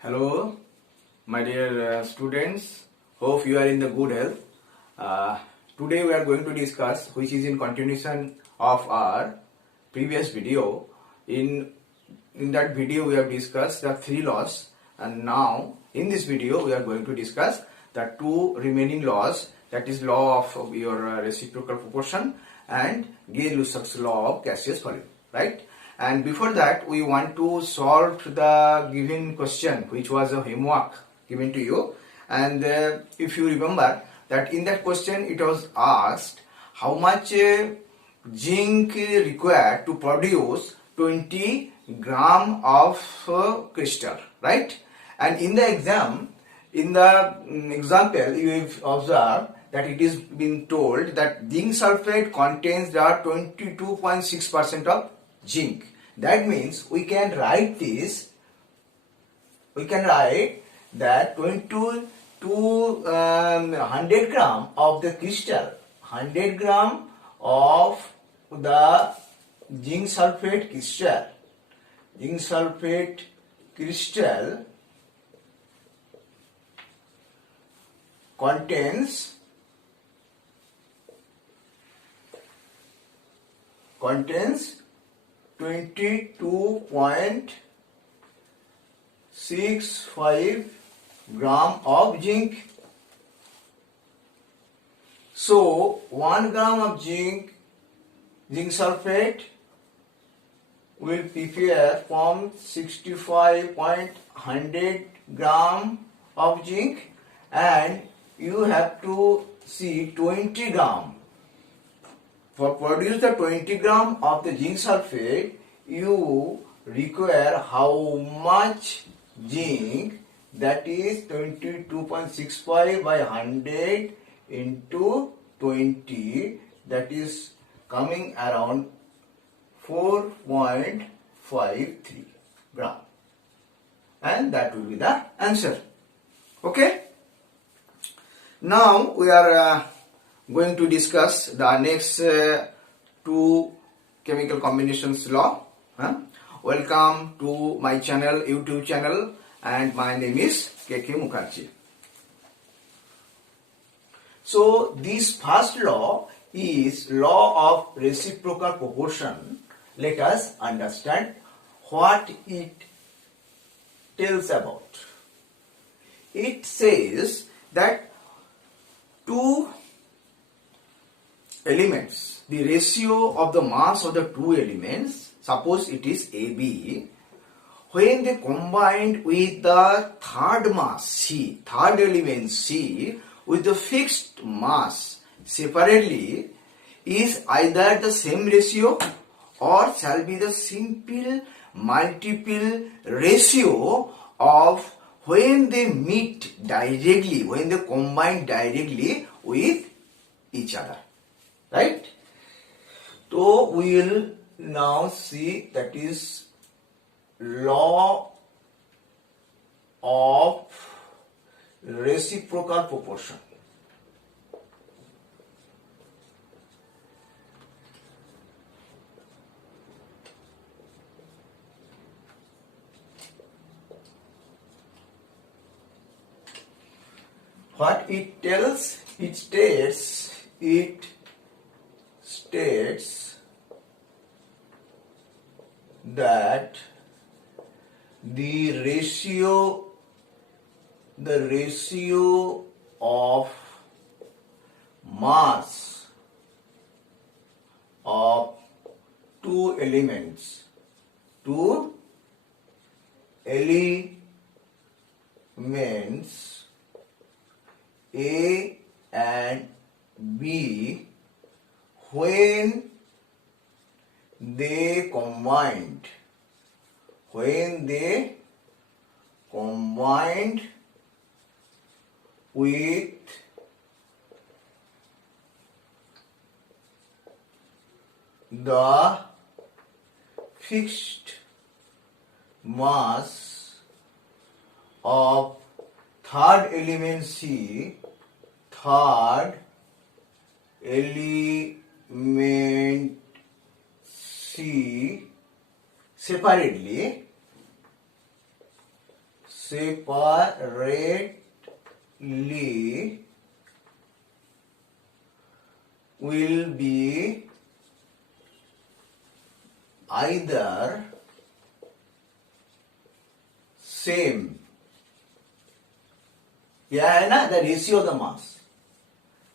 Hello, my dear students. Hope you are in the good health. Today we are going to discuss, which is in continuation of our previous video. In that video we have discussed the three laws, and now in this video we are going to discuss the two remaining laws. That is law of your reciprocal proportion and Gay-Lussac's law of gaseous volume, right? And before that, we want to solve the given question, which was a homework given to you. And if you remember that in that question, it was asked how much zinc required to produce 20 gram of crystal, right? And in the example, you have observed that it is being told that zinc sulfate contains the 22.6% of zinc. That means we can write this. We can write that 22 to 100 gram of the crystal, 100 gram of the zinc sulfate crystal contains 22.65 gram of zinc. So 1 gram of zinc sulfate will prepare from 65.100 gram of zinc, and you have to see 20 gram. For produce the 20 gram of the zinc sulfate, you require how much zinc? That is 22.65 by 100 into 20. That is coming around 4.53 gram. And that will be the answer. Okay? Now we are going to discuss the next two chemical combinations law. Welcome to my channel, YouTube channel, and my name is KK Mukherjee. So this first law is law of reciprocal proportion. Let us understand what it tells about. It says that two elements, the ratio of the mass of the two elements, suppose it is AB, when they combined with the third mass C, third element C, with the fixed mass separately, is either the same ratio or shall be the simple multiple ratio of when they meet directly, when they combine directly with each other. Right? So we will now see, that is law of reciprocal proportion. What it tells? It states that the ratio of mass of two elements A and B, when they combined with the fixed mass of third element C, third element C separately separately will be either same, क्या है ना, the ratio of the mass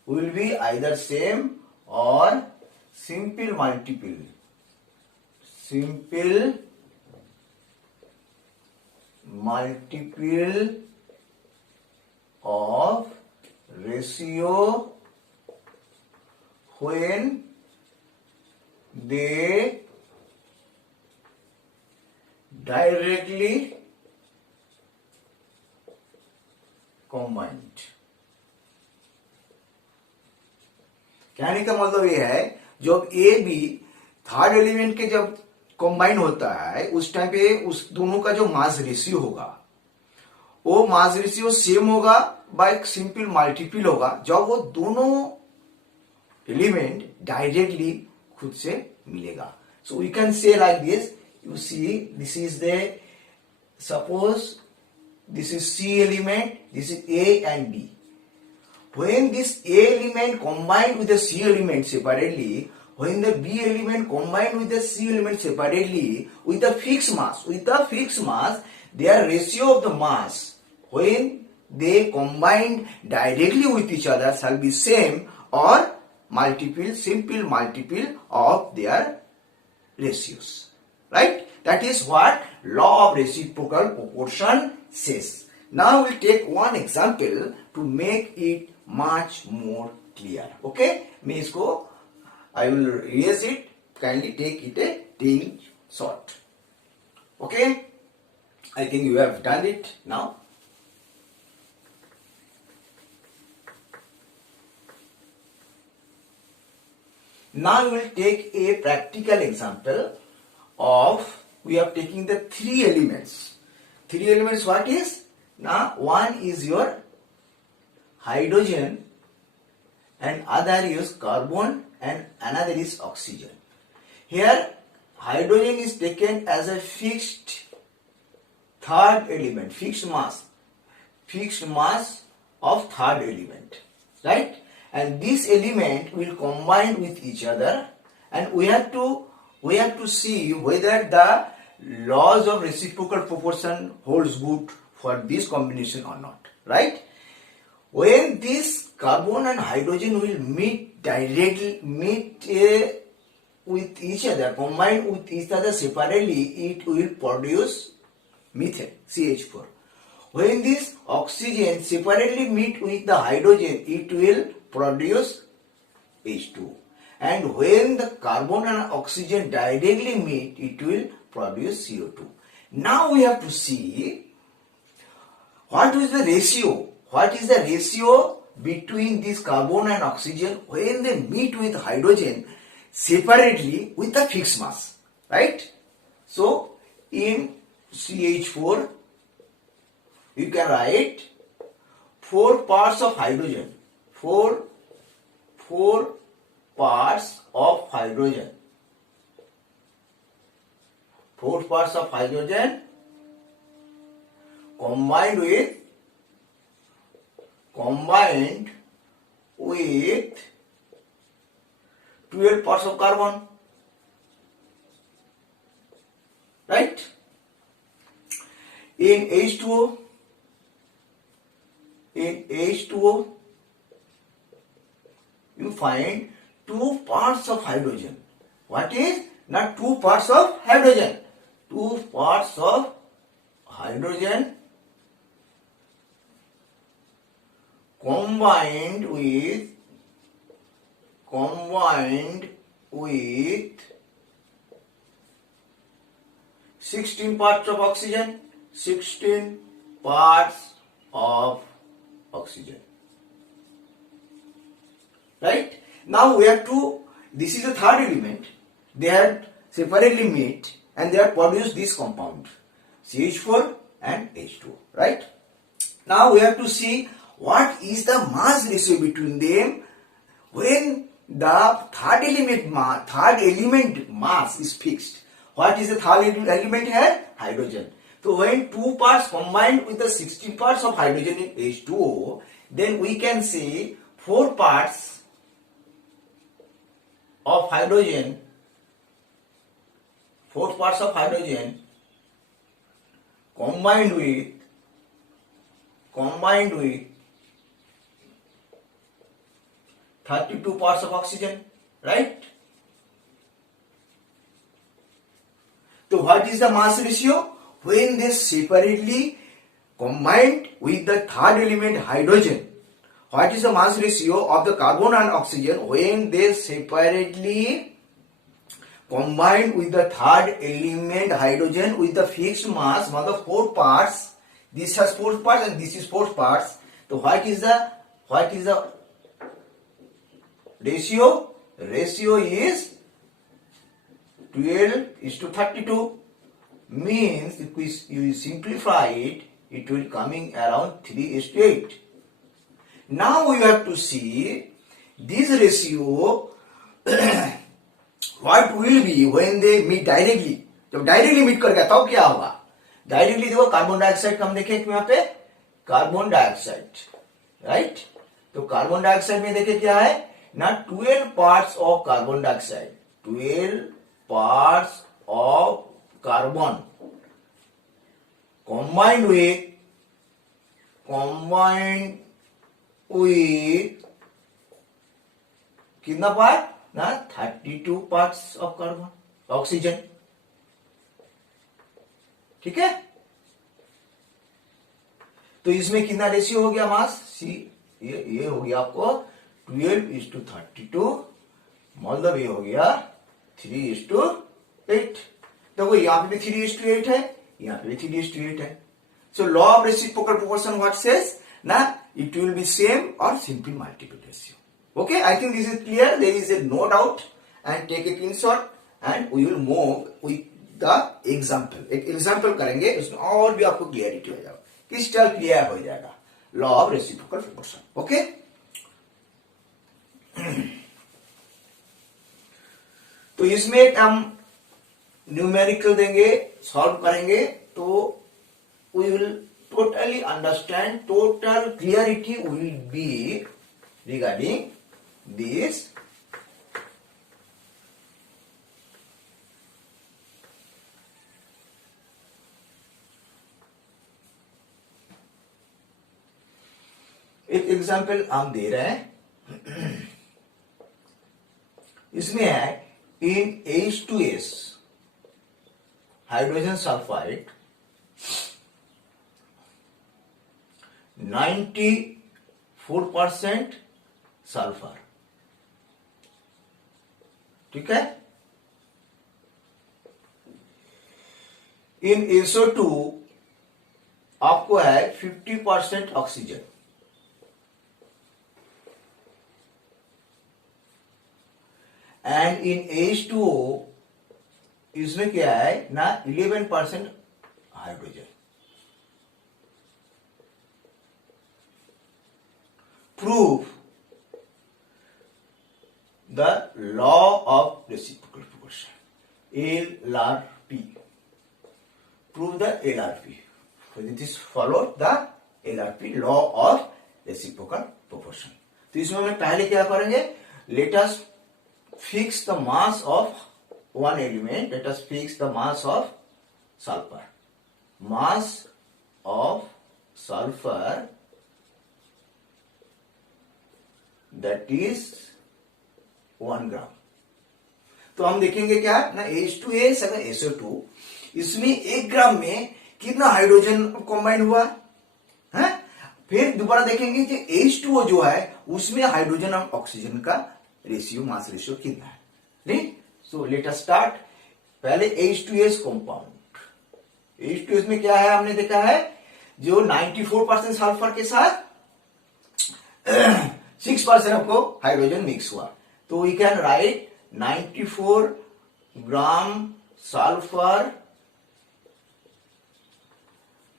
will be either same or simple multiple of ratio when they directly combined. कहने का मतलब ये है जब A B third element के जब कंबाइन होता है उस टाइम पे उस दोनों का जो मास रेशियो होगा वो मास रेशियो सेम होगा बाय सिंपल मल्टीपल होगा जब वो दोनों एलिमेंट डायरेक्टली खुद से मिलेगा. So we can say like this, you see this is the suppose this is C element, this is A and B. When this A element combined with the C element separately, when the B element combined with the C element separately with a fixed mass, their ratio of the mass when they combined directly with each other shall be same or simple multiple of their ratios. Right? That is what law of reciprocal proportion says. Now we'll take one example to make it much more clear. Okay? मैं इसको I will erase it. Kindly take it a tinge short. Okay? I think you have done it now. Now we will take a practical example of we are taking the three elements. Three elements what is? Now one is your hydrogen and other is carbon and another is oxygen. Here hydrogen is taken as a fixed third element, fixed mass of third element, right? And this element will combine with each other and we have to see whether the laws of reciprocal proportion holds good for this combination or not, right? When this carbon and hydrogen will meet with each other, combine with each other separately, it will produce methane, CH4. When this oxygen separately meet with the hydrogen, it will produce H2. And when the carbon and oxygen directly meet, it will produce CO2. Now we have to see what is the ratio. What is the ratio between this carbon and oxygen when they meet with hydrogen separately with the fixed mass, right? So in CH4 you can write 4 parts of hydrogen. 4 parts of hydrogen. 4 parts of hydrogen combined with 12 parts of carbon, right? In H2O you find 2 parts of hydrogen. What is? Not 2 parts of hydrogen. 2 parts of hydrogen combined with 16 parts of oxygen. 16 parts of oxygen. Right? Now we have to, this is the third element. They had separately meet and they have produced this compound CH4 and H2. Right? Now we have to see what is the mass ratio between them when the third element mass is fixed. What is the third element here? Hydrogen. So when two parts combined with the 16 parts of hydrogen in H2O, then we can say 4 parts of hydrogen, 4 parts of hydrogen combined with 32 parts of oxygen, right? So what is the mass ratio? When they separately combined with the third element hydrogen, what is the mass ratio of the carbon and oxygen when they separately combined with the third element hydrogen with the fixed mass, मतलब 4 parts, this has 4 parts and this is 4 parts. So what is the ratio? Ratio is 12:32. Means if you simplify it, it will coming around 3:8. Now we have to see this ratio what will be when they meet directly. जब directly meet कर गया तब क्या होगा? Directly देखो carbon dioxide हम देखें यहाँ पे कार्बन डाइऑक्साइड, राइट? तो कार्बन डाइऑक्साइड में देखे क्या है ना, 12 parts of carbon dioxide, 12 parts of carbon combined with कितना पार्ट ना, 32 पार्ट्स ऑफ कार्बन ऑक्सीजन, ठीक है? तो इसमें कितना रेशियो हो गया मास? सी ये हो गया आपको 12:32, मतलब ये हो गया 3:8. देखो यहाँ पे भी 3:8 है, यहाँ पे भी 3:8 है. So law of reciprocal proportion what says ना, it will be same or simple multiple ratio. Okay, I think this is clear. There is a no doubt, and take a screenshot and we will move with the example. एक example करेंगे, उसमें और भी आपको clarity हो जाएगा, crystal clear हो जाएगा law of reciprocal proportion. Okay, तो इसमें हम न्यूमेरिकल देंगे, सॉल्व करेंगे, तो we will totally understand, total clarity will be regarding this. एक एग्जाम्पल हम दे रहे हैं, इसमें है in H2S hydrogen sulphide 94% sulphur, ठीक है? इन SO2 आपको है 50% ऑक्सीजन, एंड इन H2O इसमें क्या है ना, 11% hydrogen. Prove the law of reciprocal proportion, LRP. Prove the LRP. So this follow the LRP, law of reciprocal proportion. तो इसमें हम पहले क्या करेंगे, let us fix the mass of one element. Let us fix the mass of sulfur. Mass of sulfur, that is 1 ग्राम. तो हम देखेंगे क्या ना, H2S अगर SO2, इसमें 1 ग्राम में कितना हाइड्रोजन कॉम्बाइन हुआ है. फिर दोबारा देखेंगे कि H2O जो है उसमें हाइड्रोजन और ऑक्सीजन का रेशियो, मास रेशियो कितना है, right? So let us start. पहले H2S कंपाउंड, H2S में क्या है हमने देखा है, जो 94% सल्फर के साथ 6% आपको हाइड्रोजन मिक्स हुआ. तो we can write 94 gram sulphur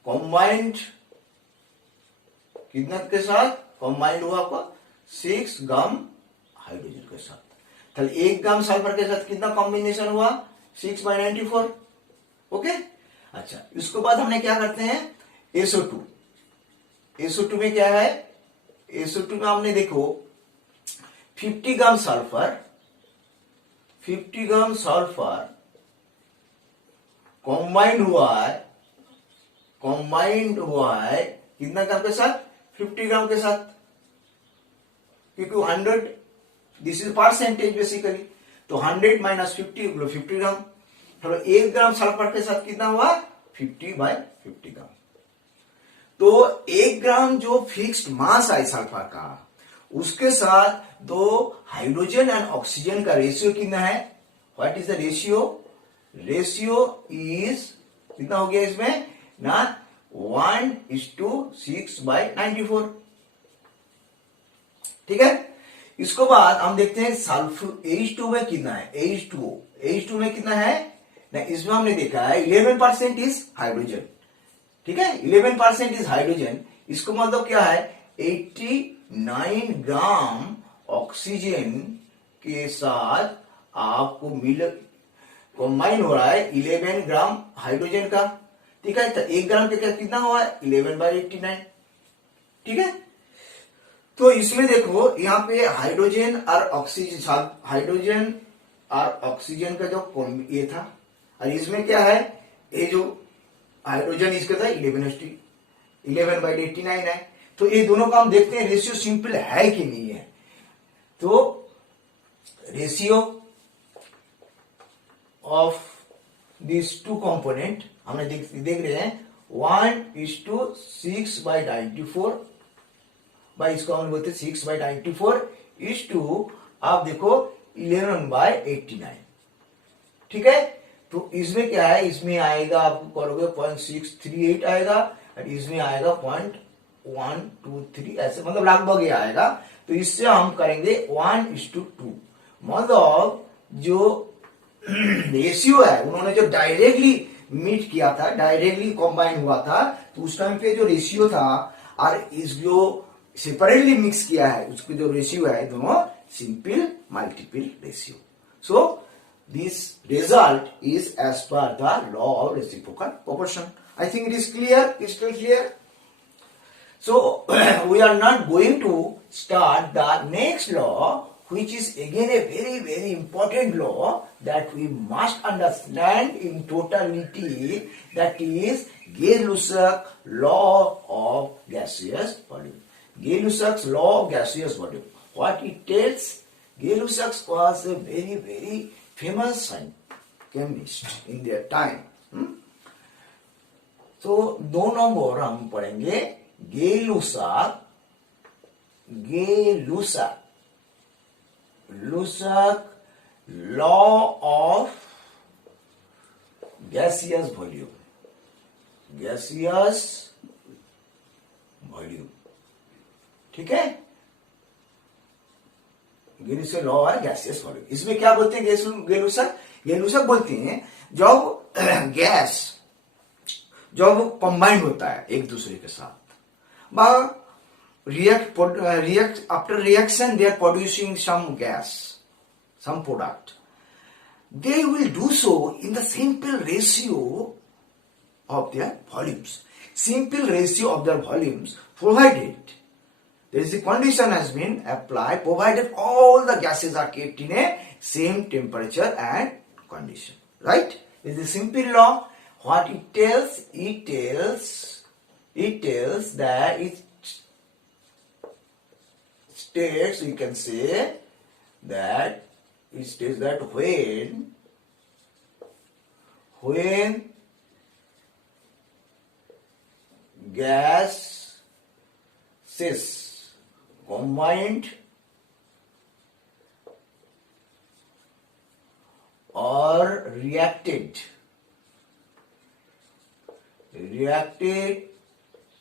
combined कितना के साथ कॉम्बाइंड हुआ आपको 6 ग्राम हाइड्रोजन के साथ. तो 1 ग्राम सल्फर के साथ कितना कॉम्बिनेशन हुआ, 6/94. ओके, अच्छा, इसके बाद हमने क्या करते हैं, SO2। SO2 में क्या है, SO2 में हमने देखो 50 ग्राम सल्फर, 50 ग्राम सल्फर कॉम्बाइंड हुआ है कितना ग्राम के साथ, 50 ग्राम के साथ, क्योंकि 100 दिस इज परसेंटेज बेसिकली, तो 100 माइनस 50 50 ग्राम। चलो 1 ग्राम सल्फर के साथ कितना हुआ, 50/50 ग्राम। तो 1 ग्राम जो फिक्स्ड मास है सल्फर का, उसके साथ दो हाइड्रोजन एंड ऑक्सीजन का रेशियो कितना है, what is the ratio, ratio is कितना हो गया इसमें ना, 1:6/94। ठीक है, इसको बाद हम देखते हैं सल्फर H2 में कितना है, H2 में कितना है ना, इसमें हमने देखा है 11% इज हाइड्रोजन। ठीक है, 11% इज हाइड्रोजन, इसको मतलब क्या है, 89 ग्राम ऑक्सीजन के साथ आपको मिल कंबाइन हो रहा है 11 ग्राम हाइड्रोजन का। ठीक है, तो 1 ग्राम के कितना हुआ है, 11/89। ठीक है, तो इसमें देखो यहाँ पे हाइड्रोजन और ऑक्सीजन का जो ये था, और इसमें क्या है, ये जो हाइड्रोजन इसका था 11/89 है। तो ये दोनों का हम देखते हैं रेशियो सिंपल है कि नहीं है। तो ratio of this two component हमने देख रहे हैं 1:6/94, भाई इसको हम बोलते 6/94 इज टू, आप देखो 11/89। ठीक है, तो इसमें क्या है, इसमें आएगा आपको करोगे 0.638 आएगा, और इसमें आएगा 0.123, ऐसे मतलब लगभग ये आएगा। तो इससे हम करेंगे 1:2, मतलब जो रेशियो है उन्होंने जो डायरेक्टली मीट किया था, डायरेक्टली कॉम्बाइन हुआ था, तो उस टाइम पे जो रेशियो था और इस जो सेपरेटली मिक्स किया है उसके जो रेशियो है, दोनों simple multiple ratio. So this result is as per the law of reciprocal proportion. I think it is clear, crystal clear. So we are not going to start the next law, which is again a very very important law that we must understand in totality, that is Gay-Lussac law of gaseous volume. Gay-Lussac's law of gaseous volume. What it tells, Gay-Lussac was a very very famous chemist in their time. तो 2 number हम पढ़ेंगे Gay-Lussac law of gaseous volume, ठीक है, Gay-Lussac law है gaseous volume. इसमें क्या बोलते हैं Gay-Lussac बोलते हैं जब गैस जब कंबाइंड होता है एक दूसरे के साथ, after reaction they are producing some gas, some product, they will do so in the simple ratio of their volumes, provided there is a condition has been applied, provided all the gases are kept in a same temperature and condition. Right? It's a simple law. What it tells? It tells that it states, you can say that it states that when gases combined or reacted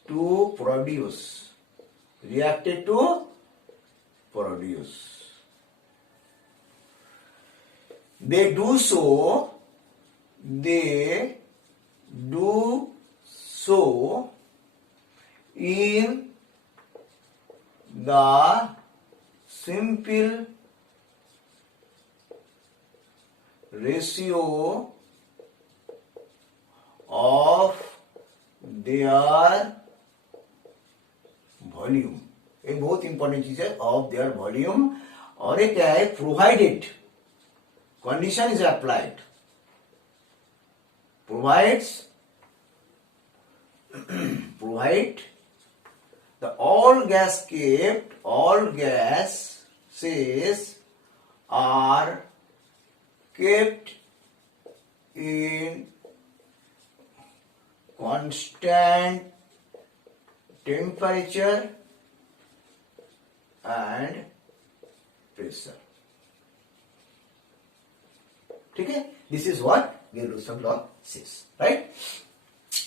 to produce, they do so in the simple ratio of their volume, एक बहुत important चीज है, of their volume. और एक क्या है, provided, condition is applied, provide the all gases are kept in constant temperature and pressure। ठीक है, this is what Gay Lussac law says, right.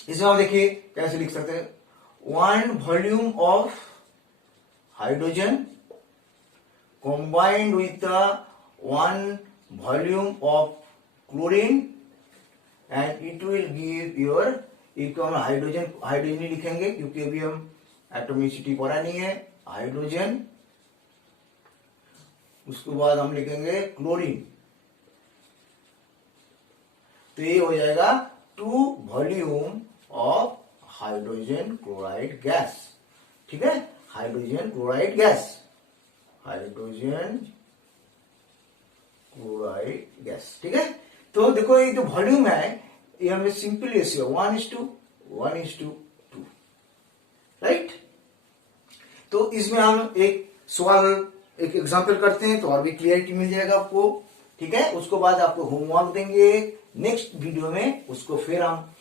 इसमें आप देखिए कैसे लिख सकते हैं, one volume of hydrogen combined with the one volume of chlorine and it will give your, इसको हम हाइड्रोजन ही लिखेंगे क्योंकि अभी हम एटॉमिसिटी पढ़ा नहीं है। हाइड्रोजन, उसके बाद हम लिखेंगे क्लोरीन, तो ये हो जाएगा 2 volume of hydrogen chloride gas. ठीक है, hydrogen chloride gas, hydrogen chloride gas. ठीक है, तो देखो ये जो वॉल्यूम है ये हमें सिंपल रेशियो 1:2, राइट। तो इसमें हम एक सवाल, एक एग्जांपल करते हैं तो और भी क्लियरिटी मिल जाएगा आपको। ठीक है, उसको बाद आपको होमवर्क देंगे नेक्स्ट वीडियो में, उसको फिर हम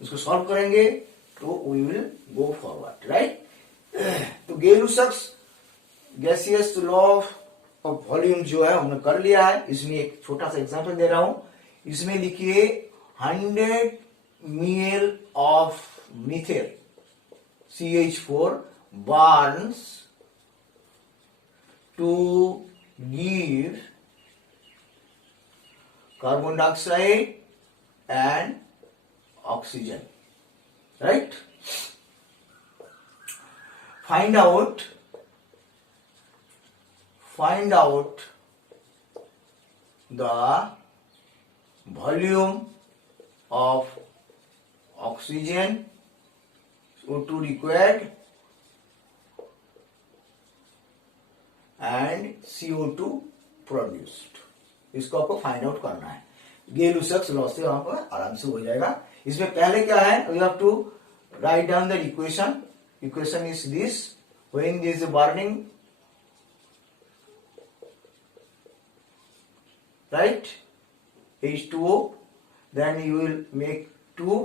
उसको सॉल्व करेंगे, तो we will go forward, right. तो Gay Lussac gaseous law of volume जो है हमने कर लिया है। इसमें एक छोटा सा एग्जांपल दे रहा हूं, इसमें लिखिए 100 ml of methyl CH4 burns to give carbon dioxide and oxygen, right? Find out the volume of oxygen O2 required and CO2 produced। इसको आपको फाइंड आउट करना है। गेल-लुसाक लॉ से वहां पर आराम से हो जाएगा। इसमें पहले क्या है, we have to write down the equation. Equation is this, when there is a burning, right, H2O, then you will make 2,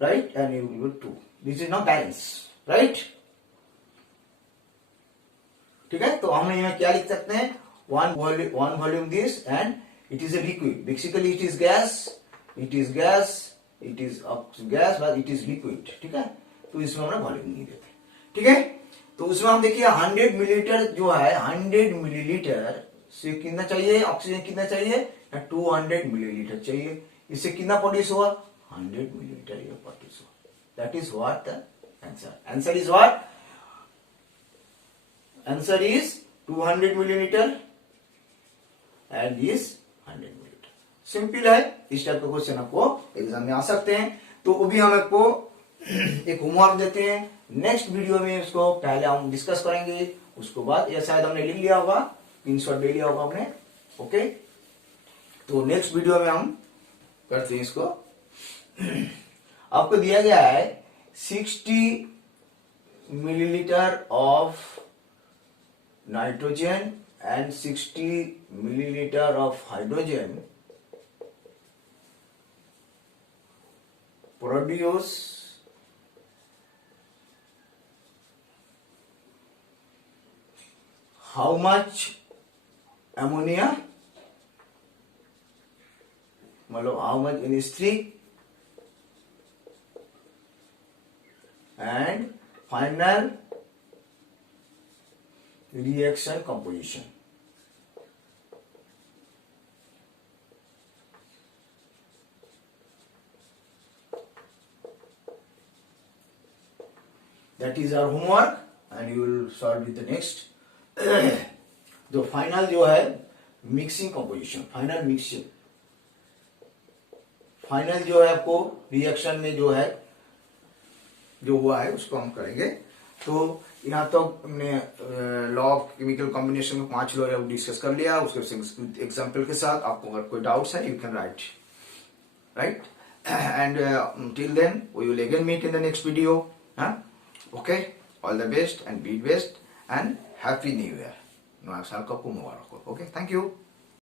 right, and you will 2, this is not balance, right। ठीक है, तो हम यहाँ क्या लिख सकते हैं, one volume this and it is a liquid, basically it is gas, but it is liquid। ठीक है, तो इसमें हमने वॉल्यूम नहीं देते। ठीक है, तो उसमें हम देखिए 100 मिलीलीटर जो है, 100 मिलीलीटर से कितना चाहिए, ऑक्सीजन कितना चाहिए, 200 मिलीलीटर चाहिए। इससे कितना प्रोड्यूस हुआ, 100 मिलीलीटर ये प्रोड्यूस हुआ। That is what the answer. Answer is what, answer is 200 millilitre and this 100 millilitre. Simple है, इस टाइप का क्वेश्चन आपको एग्जाम में आ सकते हैं। तो अभी हम आपको एक होमवर्क देते हैं, नेक्स्ट वीडियो में इसको पहले हम डिस्कस करेंगे, उसको बाद ये शायद हमने लिख लिया होगा, स्क्रीनशॉट ले लिया होगा आपने। ओके, तो नेक्स्ट वीडियो में हम करते हैं इसको। आपको दिया गया है 60 millilitre of nitrogen and 60 millilitre of hydrogen produce how much ammonia, मतलब how much NH3 and final reaction composition। That is our homework and you will solve with the next। जो फाइनल जो है मिक्सिंग कंपोजिशन, फाइनल फाइनल जो है आपको reaction में जो है जो हुआ है उसको हम करेंगे। तो यहाँ तो हमने लॉ ऑफ केमिकल कॉम्बिनेशन में 5 लॉ डिस्कस कर लिया, उसके एग्जाम्पल के साथ। आपको अगर कोई डाउट्स है, you can write and till then we will again meet in the next video. Okay, all the best and be best and happy new year. नया साल का आपको मुबारक हो। Okay, thank you.